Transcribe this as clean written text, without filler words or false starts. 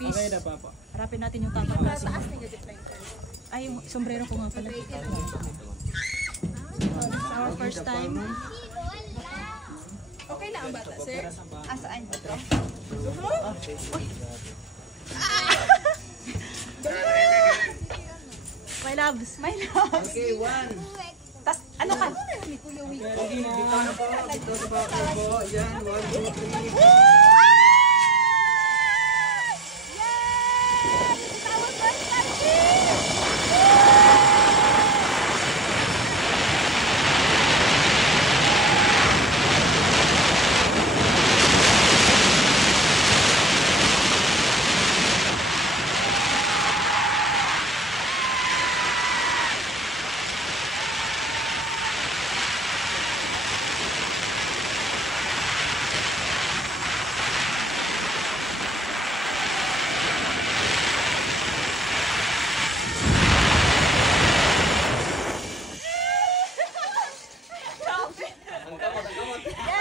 fish. Okay na pa po. Harapin natin yung tamang klase. Ay, yung sombrero ko nga pala. Our first time. Okay na ang bata, sir? Asaan ito? My loves. My love. Okay, one. Tas, ano ka? Dito na po. Dito na po. Yan, 1, 2, 3. Yes!